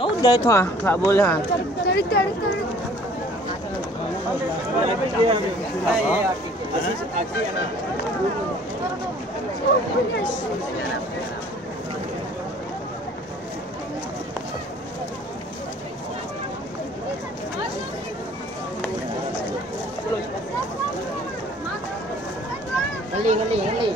Oh, udah itu nggak boleh. Tarik. Ngali.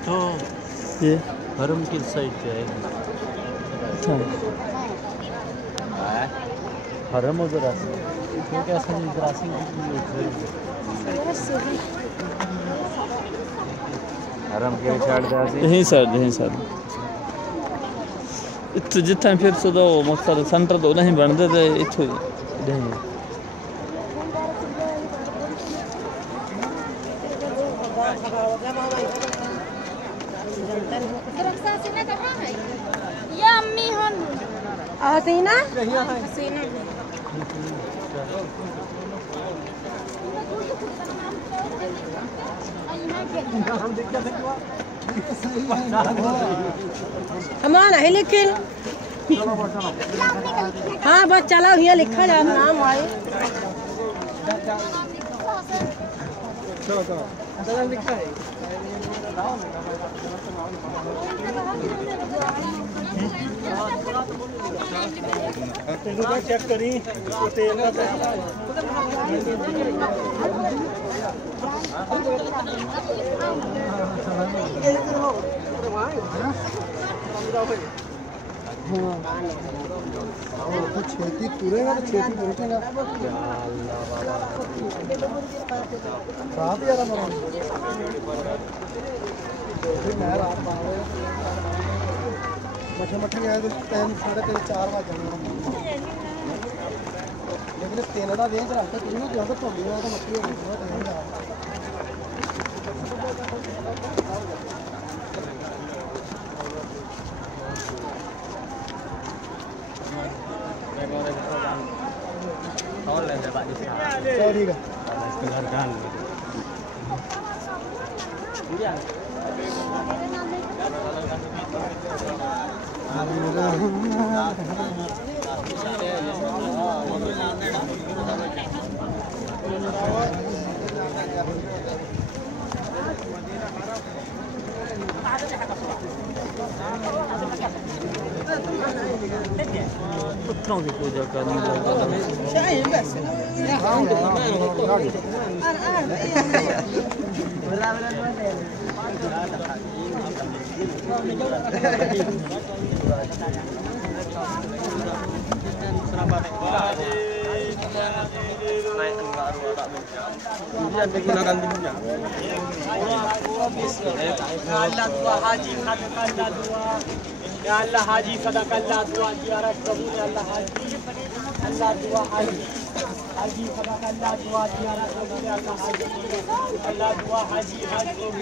तो ये हरम की साइड पे है। अच्छा हरम उधर है तो कैसे क्रॉसिंग हरम के साइड यही साइड इत्थु जिथे फिर सो मकसद सेंटर तो नहीं बनते थे इत्थु नहीं Ya Ammi hon. Hasina? Hasina. हमारा है लेकिन हाँ बस चलो ये लिखा जाए नाम आए चलो लिखा है चेक करी तेल तो छेती पूरेगा तो छेती पहुंचेगा साथ यार हमारा मठे आए तो 3:30 4 बज जाएंगे लेकिन तेल का वेच रखता तुम ज्यादा थोड़ी तो मट्टी हो ठीक पुत्रों की पूजा करने Ya Allah Haji sadakallah dua ziarah kabul ya Allah Haji Allah dua Haji sadakallah dua ziarah kabul ya Allah Haji Allah dua Haji Allah dua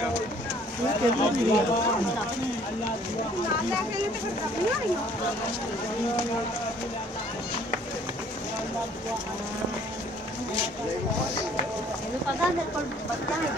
पता है पर बता है